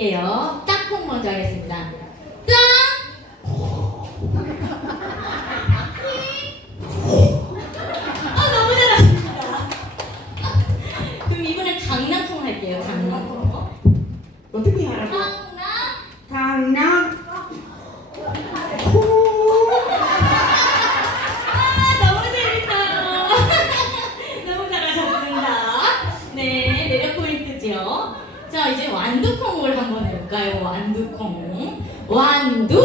해볼게요. 딱콩 먼저 하겠습니다. 딱! 너무 잘하십니다. 그럼 이번엔 강낭콩 할게요. 강낭콩. 어떻게 하라고? 강남 너무 재밌어요. 너무 잘하셨습니다. 네, 매력 포인트죠. 자, 이제 완두콩을 한번 해볼까요? 완두콩. 완두.